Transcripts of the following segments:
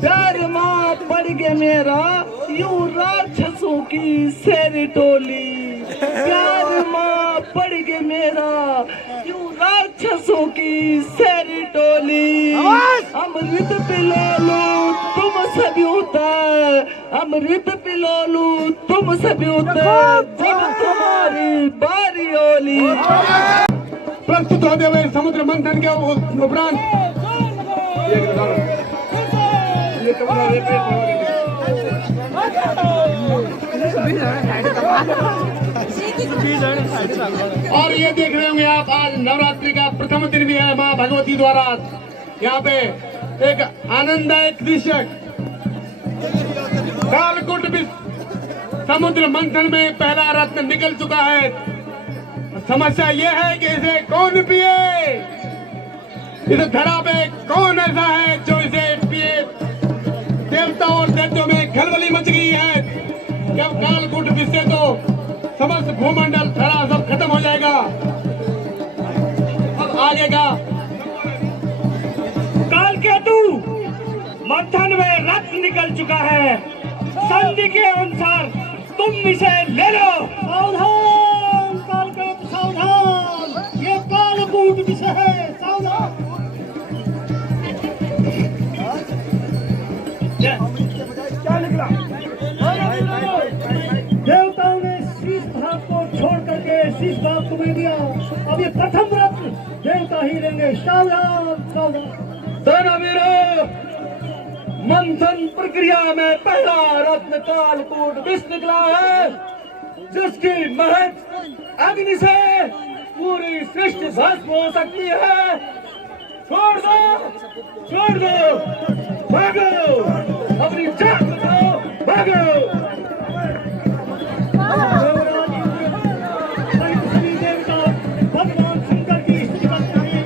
प्यार माँ पड़ गया मेरा यूं राक्षसों की शेरी टोली। प्यार माँ पड़ गया मेरा यूं राक्षसों की शेरी टोली। अमृत पिला लो तुम सभी उतर, अमृत पिला लो तुम सभी उतर, जब तुम्हारी बारी ओली। प्रस्तुत होते हुए समुद्र मंथन के उपरांत और ये देख रहे होंगे आप, आज नवरात्रि का प्रथम दिन भी है। माँ भगवती द्वारा यहाँ पे एक आनंददायक दृश्य कालकूट भी समुद्र मंथन में पहला रत्न निकल चुका है। समस्या ये है कि इसे कौन पिए, इस धरा पे कौन ऐसा है जो इसे पिए। देवता और दैत्यों में खलबली मच गई है। जब कालकूट विषय तो समस्त भूमंडल धरा सब खत्म हो जाएगा। अब आगे का कालकेतु मंथन में रत्न निकल चुका है। संधि के अनुसार तुम इसे ले लो। सावधान कालकेतु सावधान, ये कालकूट विषय है, सावधान। क्या निकला? देवताओं ने शीश भाग को छोड़ करके शीश भाग को दे दिया। अब ये प्रथम रत्न देवता ही लेंगे। सावधान सावधान। दानवीरों, मंथन प्रक्रिया में पहला रत्न कालकूट विष निकला है, जिसकी महक अग्नि से पूरी सृष्टि भस्म हो सकती है। छोड़ दो, छोड़ दो, भागो, अपनी जान बचाओ, भागो। सभी देवता भगवान शंकर की स्तुति करते हैं।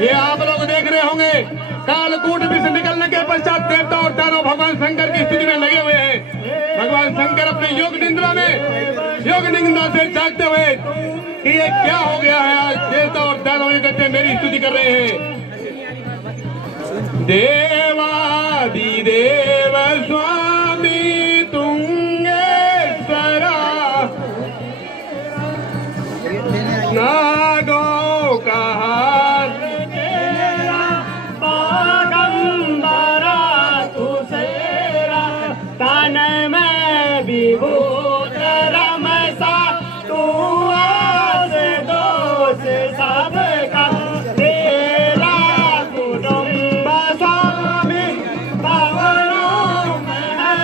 ये आप लोग देख रहे होंगे, कालकूट विष निकलने के पश्चात देवता और दानव भगवान शंकर की स्थिति में लगे हुए हैं। भगवान शंकर अपने योग निंद्रा में, योग निंदा से जागते हुए कि ये क्या हो गया है। आज देवता और दानव ये कहते मेरी स्तुति कर रहे हैं। देवादिदेव स्वामी तुंगेश्वरा, नागों का हाथ तेरा, बागंबरा तू सेरा, तन में विभूत रमसा, तू आस दोष सबका, तेरा कुटुंब स्वामी भवनों में है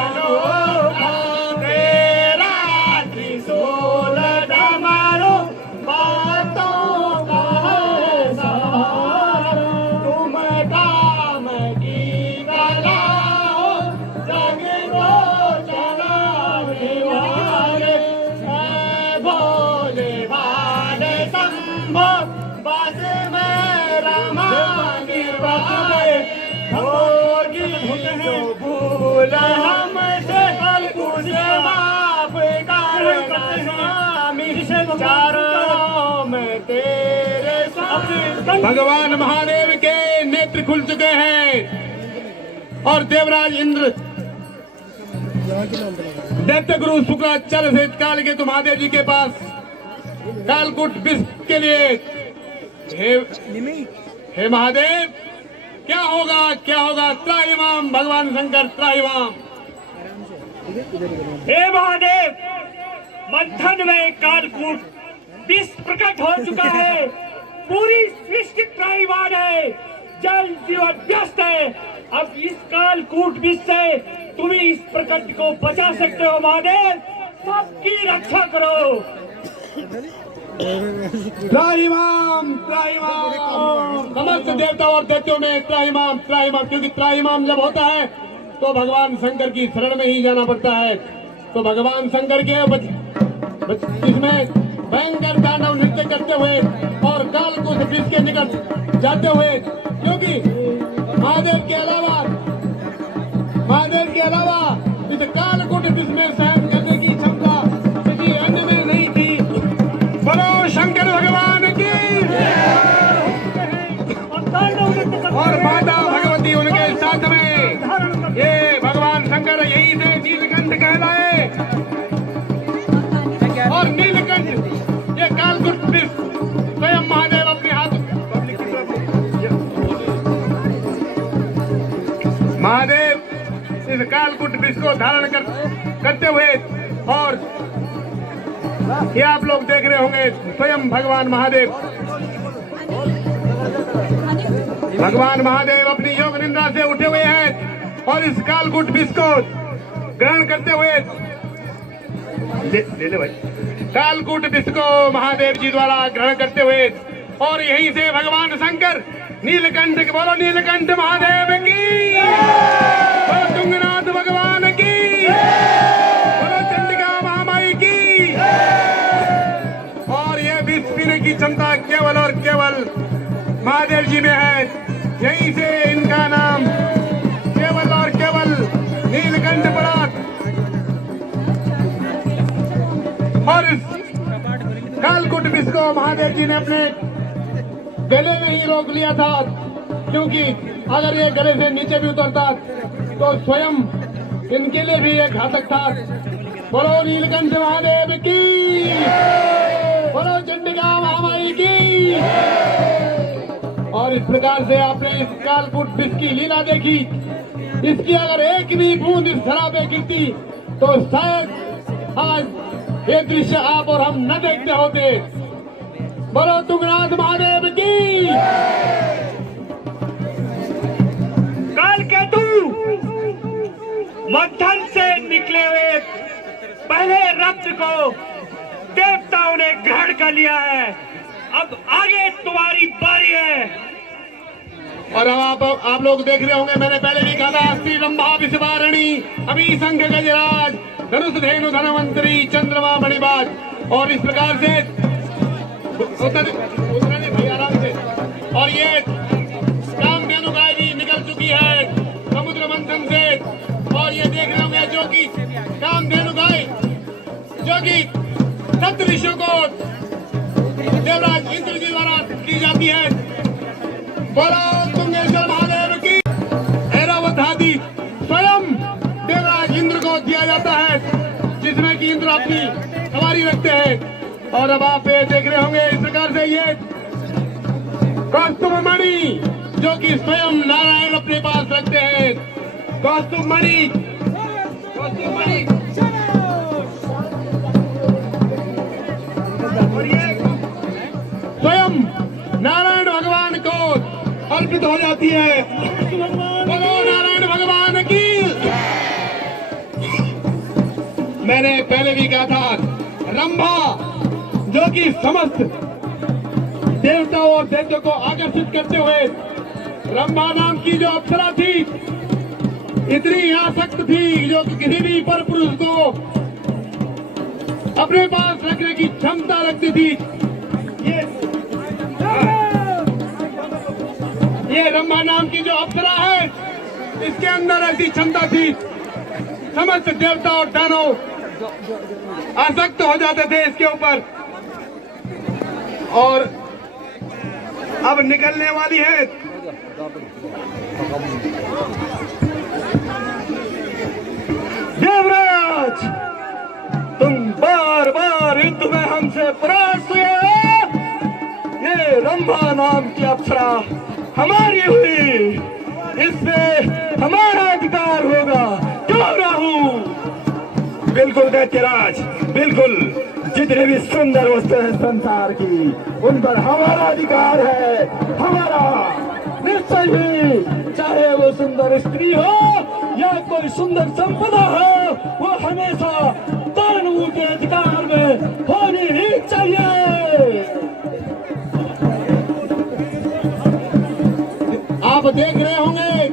अनोखा, तेरा त्रिशूल डमरू बातों का है सहारा, तुम काम की कला हो, जग को चलाने वाले, मैं भोले भाले शंभो, बस में रमा गिरवाए, होगी जो भूल हमसे उसे माफ करना, चारों में तेरे साथ। भगवान महादेव के नेत्र खुल चुके हैं और देवराज इंद्र दैत्य गुरु शुक्राचार्य से काल के महादेव जी के पास कालकूट विष के लिए, हे महादेव क्या होगा, क्या होगा। त्राहिमाम भगवान शंकर त्राहिमाम। हे महादेव, मंथन में कालकूट विष प्रकट हो चुका है। पूरी सृष्टि त्राहिमाम है, जल जीवन व्यस्त है। अब इस कालकूट विष से तुम इस प्रकृति को बचा सकते हो महादेव, सबकी रक्षा करो। त्राहिमाम त्राहिमाम, समस्त देवता और दैत्यों में त्राहिमाम त्राहिमाम, क्योंकि त्राहिमाम जब होता है तो भगवान शंकर की शरण में ही जाना पड़ता है। तो भगवान शंकर के इसमें भयंकर तांडव नृत्य करते हुए और काल को विष के निकट जाते हुए, क्योंकि महादेव के अलावा अलावा इस कालकूट जिसमें सहन करने की क्षमता किसी अन्य में नहीं थी। बोलो शंकर भगवान की और माता भगवती उनके साथ में। ये भगवान शंकर यहीं से नीलकंठ कहलाए और नीलकंठ ये कालकूट स्वयं महादेव अपने हाथ महादेव इस कालकूट विष को धारण करते हुए और ये आप लोग देख रहे होंगे स्वयं भगवान महादेव अपनी योग निंद्रा से उठे हुए हैं और इस कालकूट विष को ग्रहण करते हुए ले भाई कालकूट विष को महादेव जी द्वारा ग्रहण करते हुए और यहीं से भगवान शंकर नीलकंठ बोलो नीलकंठ महादेव की, बोलो तुंगनाथ भगवान की, बोलो चंडिका महामाई की। और ये विष पीने की क्षमता केवल और केवल महादेव जी में है। यहीं से इनका नाम केवल और केवल नीलकंठ पड़ा। और इस कालकूट विष को महादेव जी ने अपने गले में ही रोक लिया था, क्योंकि अगर ये गले से नीचे भी उतरता तो स्वयं इनके लिए भी एक घातक था। बोलो नीलकंठ महादेव की, बोलो चंडिका महामाई की। और इस प्रकार से आपने इस कालकूट विष की लीला देखी। इसकी अगर एक भी बूंद इस धरा पे गिरती तो शायद आज ये दृश्य आप और हम न देखते होते। बोलो तुंगनाथ महादेव की। कालकेतु मंथन से निकले हुए पहले रत्न को देवताओं ने ग्रहण कर लिया है। अब आगे तुम्हारी बारी है। और अब आप लोग देख रहे होंगे, मैंने पहले भी कहा था, श्री रंभा विषवारिणी अभी संघ गजराज धनुष धेनु धनवंतरी चंद्रमा मणिबाज। और इस प्रकार से आराम से। और ये कामधेनु गाय भी निकल चुकी है समुद्र मंथन से। और ये देख रहे होंगे जो कि कामधेनु गाय जो कि सप्त ऋषियों को देवराज इंद्र जी द्वारा दी जाती है। बोलो तुंगेश्वर महादेव की। ऐरावत हाथी स्वयं देवराज इंद्र को दिया जाता है, जिसमें कि इंद्र अपनी सवारी रखते हैं। और अब आप ये देख रहे होंगे इस प्रकार से ये कौस्तुभ मणि जो कि स्वयं नारायण अपने पास रखते हैं। कौस्तुभ मणि और ये स्वयं नारायण भगवान को अर्पित हो जाती है। बोलो नारायण भगवान की। मैंने पहले भी कहा था, रंभा जो कि समस्त देवताओं और दैत्यों को आकर्षित करते हुए रंभा नाम की जो अप्सरा थी, इतनी आसक्त थी जो कि किसी भी पर पुरुष को अपने पास रखने की क्षमता रखती थी। ये रंभा नाम की जो अप्सरा है, इसके अंदर ऐसी क्षमता थी, समस्त देवता और दानव आसक्त हो जाते थे इसके ऊपर। और अब निकलने वाली है देवराज, तुम बार बार युद्ध में हमसे परास्त हुए हो। ये रंभा नाम की अप्सरा हमारी हुई, इससे हमारा अधिकार होगा, क्यों राहु? बिल्कुल दैत्यराज, बिल्कुल। जितने भी सुंदर वस्तुएं हैं संसार की, उन पर हमारा अधिकार है, हमारा। निश्चय ही, चाहे वो सुंदर स्त्री हो या कोई सुंदर संपदा हो, वो हमेशा दानवों के अधिकार में होनी ही चाहिए। आप देख रहे होंगे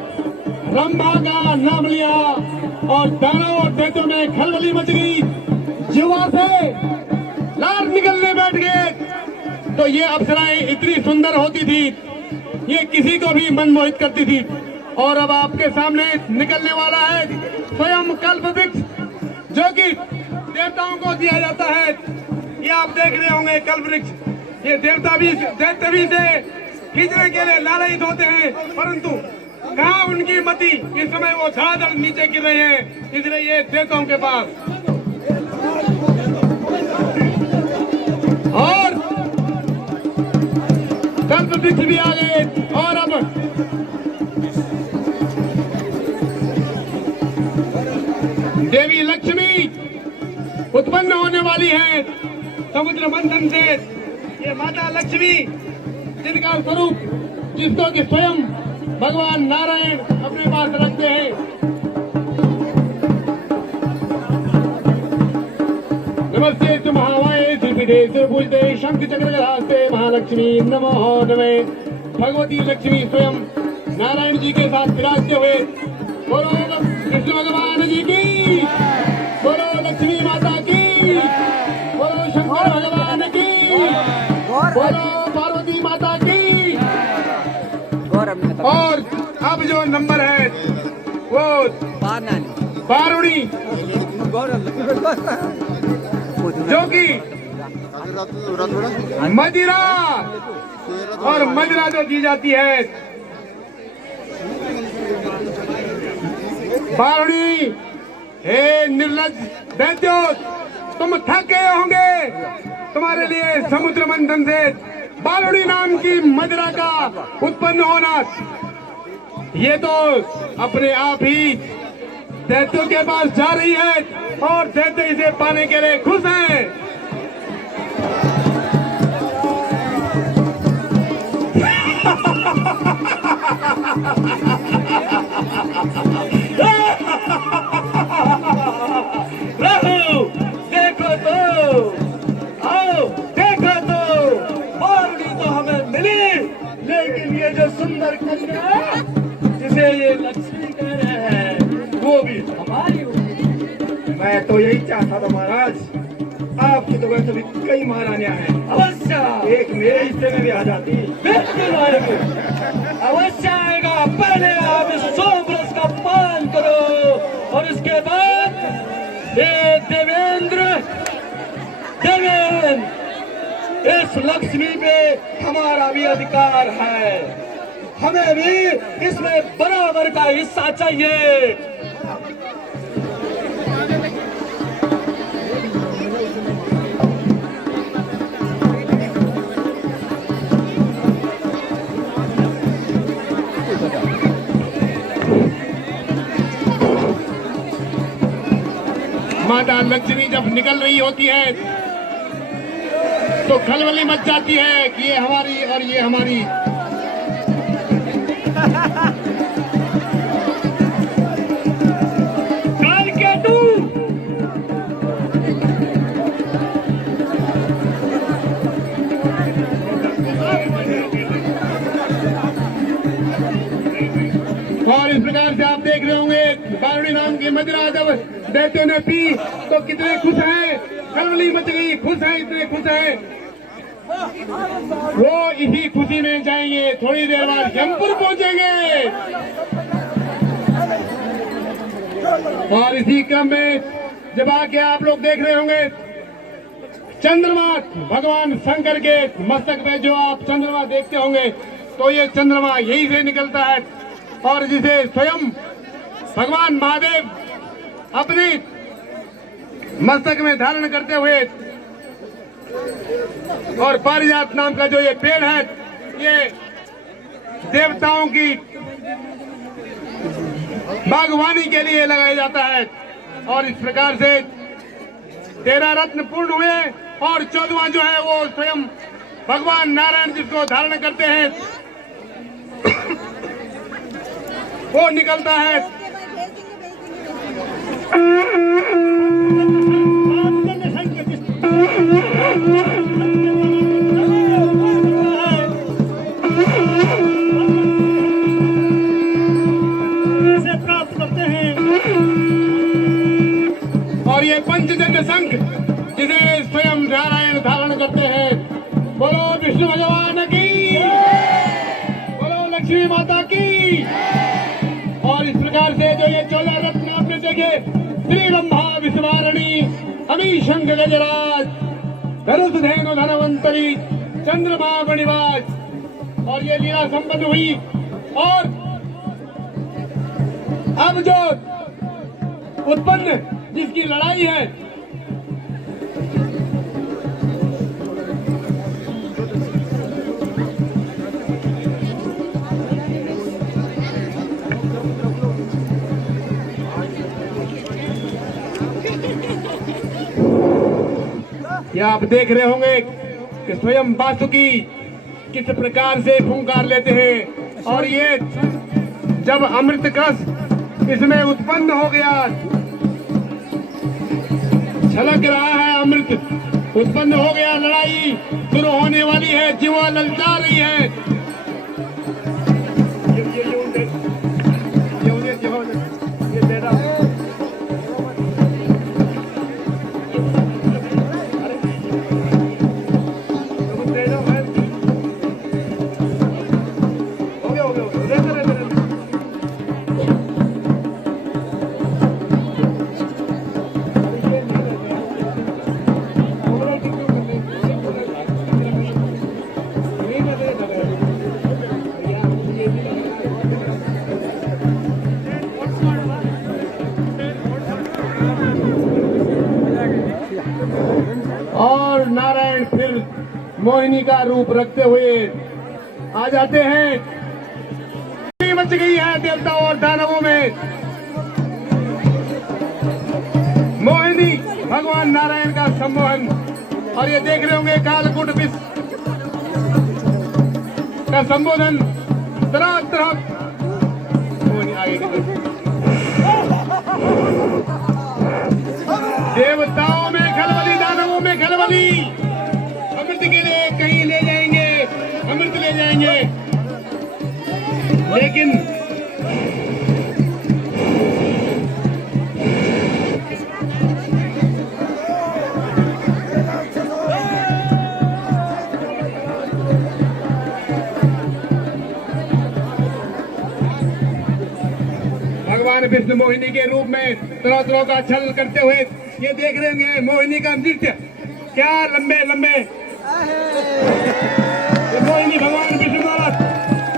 रंभा का नाम लिया और दानव और दैत्यों में खलबली मच गई। जीवा से लार निकलने बैठ गए। तो ये अप्सराएं इतनी सुंदर होती थी, ये किसी को भी मनमोहित करती थी। और अब आपके सामने निकलने वाला है स्वयं कल्पवृक्ष, जो कि देवताओं को दिया जाता है। ये आप देख रहे होंगे कल्पवृक्ष, ये देवता भी दैत्य भी से खींचने के लिए लालयित होते हैं, परंतु कहाँ उनकी मति, इस समय वो धड़ाधड़ नीचे गिर रहे हैं, इसलिए ये देवताओं के पास। और कल्पवृक्ष भी आ गए और अब देवी लक्ष्मी उत्पन्न होने वाली है समुद्र मंथन से। ये माता लक्ष्मी, जिनका स्वरूप, जिसको कि स्वयं भगवान नारायण अपने पास रखते हैं। नमस्ते तु महामाये श्रीपीठे सुरपूजिते शंख चक्र गदास्ते महालक्ष्मी नमो नमः। भगवती लक्ष्मी स्वयं नारायण जी के साथ विराजते हुए, बोलो कृष्ण भगवान जी की, बोलो लक्ष्मी माता की, बोलो शंकर भगवान की, बोलो पार्वती माता की। और अब जो नंबर है वो बारुणी, जो कि मदिरा, और मदिरा जो दी जाती है बारुणी। हे निर्लज दैत्यो, तुम थक गए होंगे, तुम्हारे लिए समुद्र मंथन से बारुणी नाम की मदिरा का उत्पन्न होना, ये तो अपने आप ही दैत्यों के पास जा रही है और दैत्य इसे पाने के लिए खुश हैं। प्रभु देखो तो, आओ देखो तो, बारुणी तो हमें मिली, लेकिन ये जो सुंदर कन्या जिसे ये लक्ष्मी कह रहे हैं, वो भी हमारी होगी। मैं तो यही चाहता था महाराज, आपकी तो वैसे भी कई महारानियां हैं, अवश्य एक मेरे हिस्से में भी आ जाती। बिल्कुल आएगी, अवश्य आएगा। पहले आप इस सोमरस का पान करो और इसके बाद ये देवेंद्र, इस लक्ष्मी पे हमारा भी अधिकार है, हमें भी इसमें बराबर का हिस्सा चाहिए। माता लक्ष्मी जब निकल रही होती है तो खलबली मच जाती है कि ये हमारी और ये हमारी। कालकेतु, और इस प्रकार से आप देख रहे होंगे बारुणी नाम की मदिरा जब दैत्यों ने पी तो कितने खुश हैं, खलबली मच गई, खुश हैं, इतने खुश हैं। वो इसी खुशी में जाएंगे, थोड़ी देर बाद यमपुर पहुंचेंगे। और इसी क्रम में जब आके आप लोग देख रहे होंगे चंद्रमा, भगवान शंकर के मस्तक पे जो आप चंद्रमा देखते होंगे, तो ये चंद्रमा यहीं से निकलता है और जिसे स्वयं भगवान महादेव अपने मस्तक में धारण करते हुए, और पारिजात नाम का जो ये पेड़ है, ये देवताओं की बागवानी के लिए लगाया जाता है। और इस प्रकार से 13 रत्न पूर्ण हुए और 14वां जो है वो स्वयं भगवान नारायण जिसको धारण करते हैं वो निकलता है। प्राप्त करते हैं। और ये पंचजन्य शंख जिसे स्वयं नारायण धारण करते हैं। बोलो विष्णु भगवान की, बोलो लक्ष्मी माता की। अमी शंख गजराज धनुष धेनु धनवंतरी चंद्रमा मणिवाज। और ये लीला संपन्न हुई और अब जो उत्पन्न जिसकी लड़ाई है ये आप देख रहे होंगे कि स्वयं वासुकी किस प्रकार से फुंकार लेते हैं। और ये जब अमृत कलश इसमें उत्पन्न हो गया, छलक रहा है अमृत, उत्पन्न हो गया, लड़ाई शुरू होने वाली है, जीवा ललचा रही है। और नारायण फिर मोहिनी का रूप रखते हुए आ जाते हैं। मच गई है देवताओं और दानवों में। मोहिनी भगवान नारायण का सम्मोहन। और ये देख रहे होंगे कालकूट विष का संबोधन, तरह तरह मोहिनी आगे की तरफ। देवताओं में खलबली, दानवों में खलबली। अमृत के लिए कहीं ले जाएंगे, अमृत ले जाएंगे, लेकिन भगवान विष्णु मोहिनी के रूप में तरह तरह का छल करते हुए ये देख रहे होंगे। मोहिनी का नृत्य क्या लंबे लंबे, ये मोहिनी भगवान विष्णु द्वारा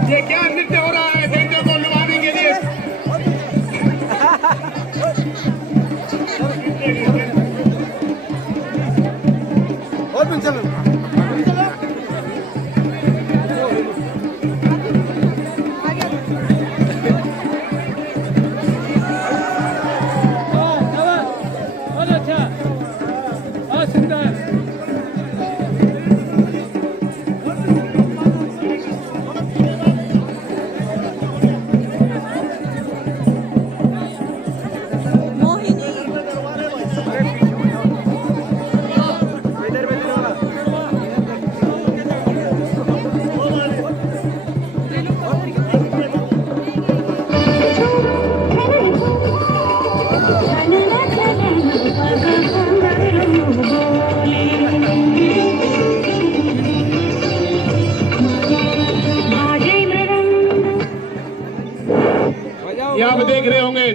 ये क्या नृत्य हो रहा है दैत्यों को लुभाने के लिए। और चलो ये आप देख रहे होंगे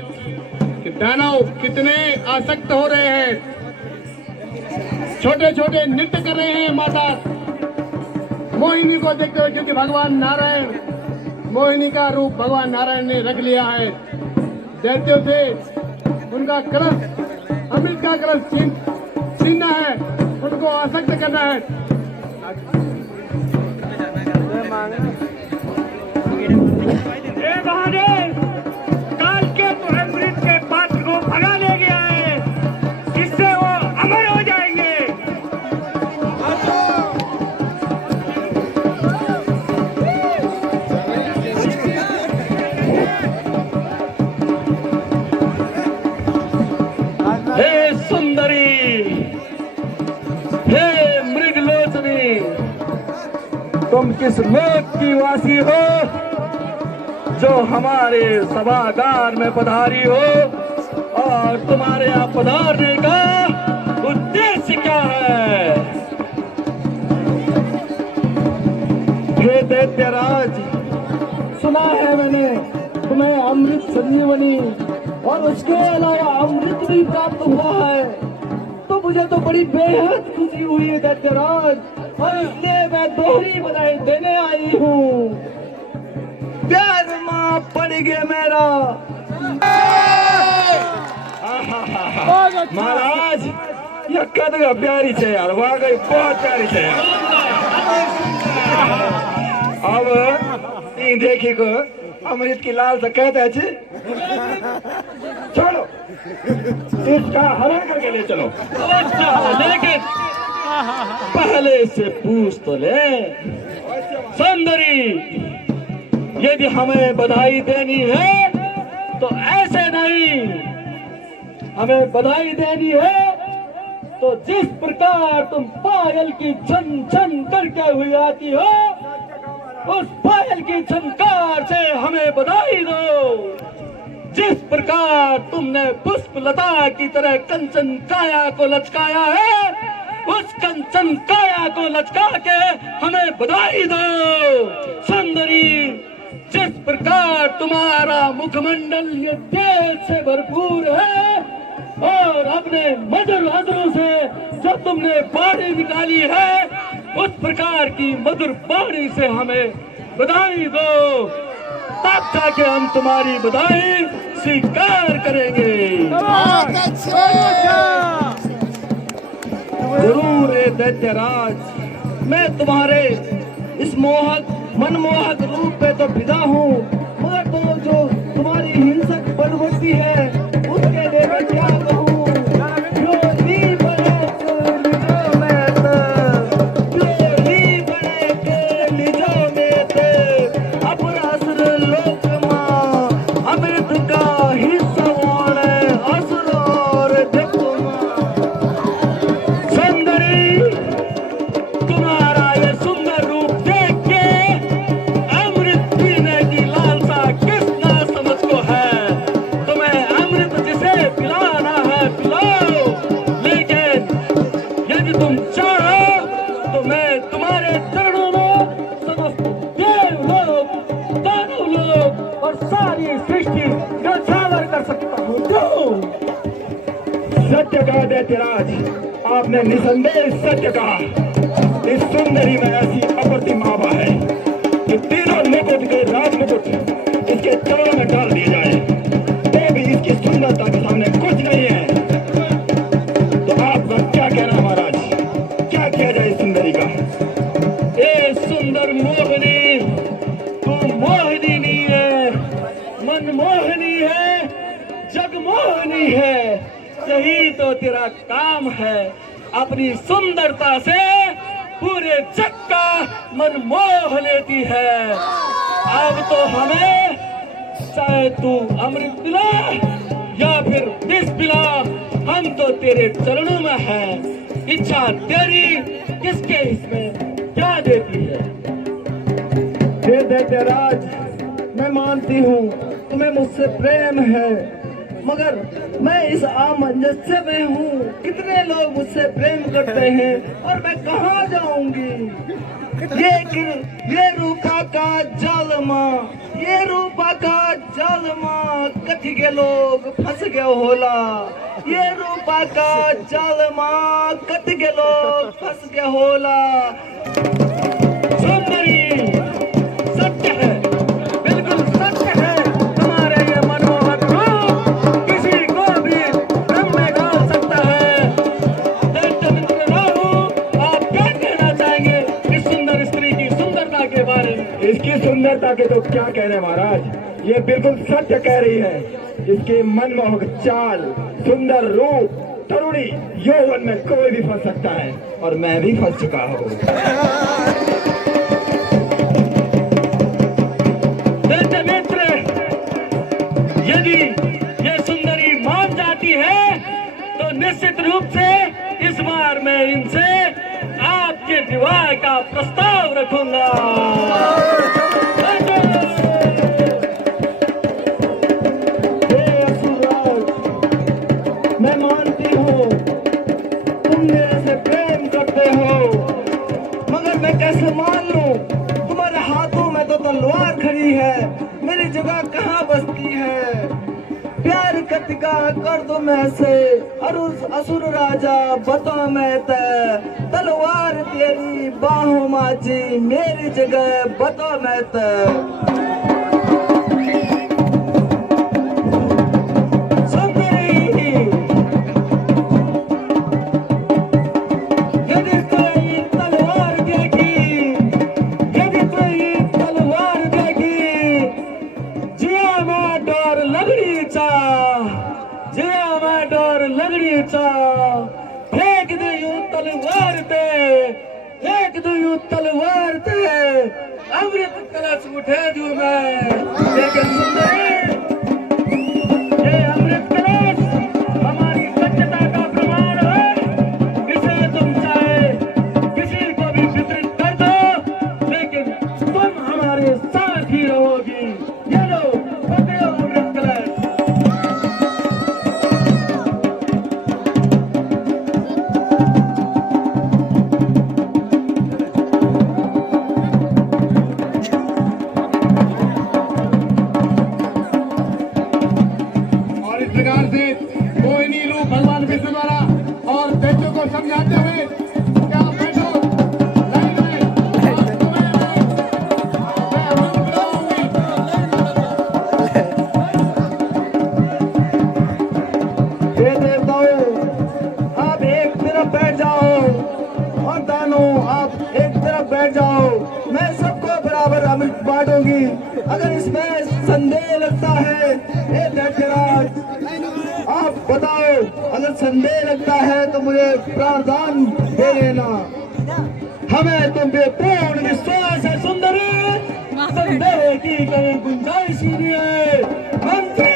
कि दानव कितने आसक्त हो रहे हैं, छोटे छोटे नृत्य कर रहे हैं माता मोहिनी को देखते हुए, क्योंकि भगवान नारायण, मोहिनी का रूप भगवान नारायण ने रख लिया है। दैत्यों से उनका कलश, अमृत का कलश छीनना है, उनको आसक्त करना है। काल के अमृत के पात्र को भगा ले गया है, इससे वो अमर हो जाएंगे। हे सुंदरी, हे मृगलोचनी, तुम किस लोक की वासी हो जो हमारे सभागार में पधारी हो, और तुम्हारे यहाँ पधारने का उद्देश्य क्या है? हे दैत्यराज, सुना है मैंने तुम्हें अमृत संजीवनी और उसके अलावा अमृत भी प्राप्त हुआ है। तो मुझे तो बड़ी बेहद खुशी हुई है दैत्यराज, और इसलिए मैं दोहरी बधाई देने आई हूँ। प्यार माँ पड़ गया मेरा। महाराज ये कदगा प्यारी है यार, वाकई बहुत प्यारी है यार। अब ये देखी को अमृत की लाल से कहता है जी, चलो इसका हरण करके ले चलो। लेकिन पहले से पूछ तो ले सुंदरी, यदि हमें बधाई देनी है तो ऐसे नहीं, हमें बधाई देनी है तो जिस प्रकार तुम पायल की छन छन करके हुई आती हो, उस पायल की झनकार से हमें बधाई दो। जिस प्रकार तुमने पुष्प लता की तरह कंचन काया को लचकाया है, उस कंचन काया को लचका के हमें बधाई दो। सुंदरी, जिस प्रकार तुम्हारा मुखमंडल ये तेज से भरपूर है, और अपने मधुर अधरों से जो तुमने बाणी निकाली है, उस प्रकार की मधुर बाणी से हमें बधाई दो। तब जाके हम तुम्हारी बधाई स्वीकार करेंगे। जरूर है दैत्यराज, मैं तुम्हारे इस मनमोहक रूप पे तो फिदा हूँ, मगर तो जो तुम्हारी हिंसक प्रवृत्ति है उसके लिए मैं क्या कहूँ। सत्य कहा दैत्यराज, आपने निसंदेह सत्य कहा। इस सुंदरी में ऐसी अप्रतिम आभा है कि तीनों मुकुट के राज मुकुट इसके चरणों में डाल दिए जाए तो भी इसकी सुंदरता के सामने कुछ नहीं है। तो आपका क्या कहना महाराज, क्या किया जाए इस सुंदरी का? ए सुंदर मोहिनी, तू मोहिनी नहीं है, मनमोहिनी है, जगमोहिनी है। यही तो तेरा काम है, अपनी सुंदरता से पूरे जग का मन मोह लेती है। अब तो हमें चाहे तू अमृत पिला या फिर विष पिला, हम तो तेरे चरणों में हैं। इच्छा तेरी, किसके हिस्से क्या देती है? हे दैत्यराज, मैं मानती हूँ तुम्हें मुझसे प्रेम है, मगर मैं इस आमंजस्य में हूँ। कितने लोग मुझसे प्रेम करते हैं और मैं कहाँ जाऊंगी? ये रूपा का जालमा, ये रूपा का जालमा, कथी के लोग फंस गए होला। ये रूपा का जालमा, कथी के लोग फंस गए होला। सुंदरी, सत्य है, बिल्कुल सत्य है, तुम्हारे ये मनमोहक रूप किसी को भी भ्रम में डाल सकता है। दैत्य मित्र राहु, आप क्या कहना चाहेंगे इस सुंदर स्त्री की सुंदरता के बारे में? इसकी सुंदरता के तो क्या कहने महाराज, ये बिल्कुल सत्य कह रही है। इसके मनमोहक चाल, सुंदर रूप, तरुणी यौवन में कोई भी फंस सकता है, और मैं भी फंस चुका हूँ। दैत्य मित्र, यदि ये सुंदरी मान जाती है तो निश्चित रूप से इस बार मैं इनसे आपके विवाह का प्रस्ताव रखूंगा। मैं मानती हूँ तुम मेरे से प्रेम करते हो, मगर मैं कैसे मान लूं? तुम्हारे हाथों में तो तलवार खड़ी है, मेरी जगह कहाँ बसती है? प्यार प्रतिज्ञा कर दो मैं से असुर राजा बता मैं तय तलवार तेरी बाहों माची मेरी जगह बता मैं तय फेंक दो यूं तलवार पे फेंक दो यूं तलवार पे अमृत कलश उठा दूं मैं लेकिन सुंदरी ये अमृत कलश हमारी सत्यता का प्रमाण है इसे तुम चाहे किसी को भी वितरित कर दो लेकिन तुम हमारे साथ ही रहोगी ये लो पकड़ो अमृत कलश प्रकार से कोई रूप भगवान विष्णु द्वारा और दैत्यों को समझाते हुए क्या बैठो लाइन में और तुम्हें मैं अमृत पिलाऊंगी। हे देवताओं आप एक तरफ बैठ जाओ और दानों आप एक तरफ बैठ जाओ मैं सबको बराबर अमृत बांटूंगी अगर इसमें संदेह लगता है हे दैत्यराज आप बताओ अगर संदेह लगता है तो मुझे प्रावधान दे देना हमें तुम पे पूर्ण विश्वास है सुंदरी संदेह की कहीं गुंजाइश ही नहीं है मंत्री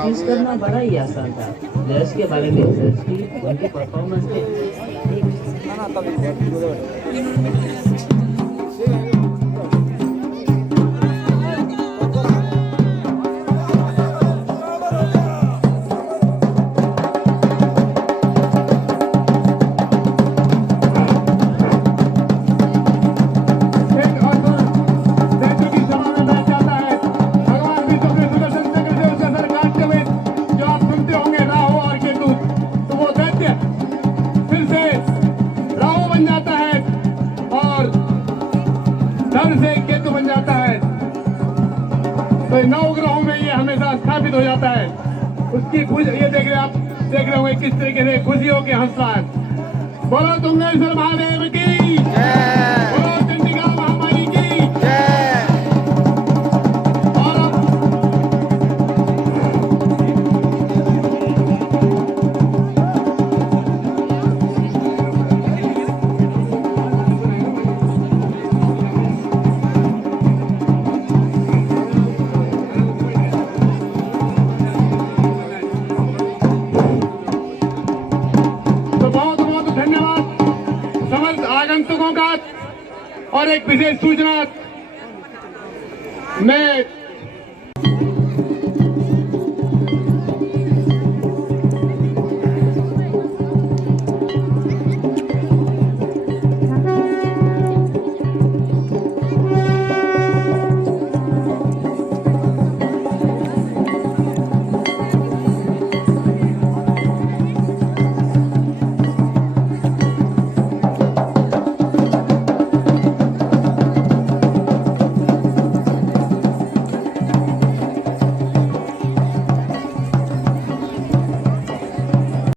प्रैक्टिस करना बड़ा ही आसान था। प्लेयर्स के बारे में रिसर्च की, उनकी परफॉर्मेंस पे एक अर्जुन दैत्य की सभा में बैठ जाता है। भगवान विष्णु अपने सुदर्शन चक्र से उसका सर काटते हुए जो आप सुनते होंगे राहु और केतु, तो वो दैत्य फिर से राहु बन जाता है और धड़ से केतु बन जाता है। तो इन नौ ग्रहों में ये हमेशा स्थापित हो जाता है। उसकी खुशी ये आप देख रहे होंगे किस तरीके से खुशियों के हंस रहा है। बोलो तुंगेश्वर महादेव की, बोलो चंडिका महामारी की। और अब तो बहुत बहुत धन्यवाद समस्त आगंतुकों का। और एक विशेष सूचना, मैं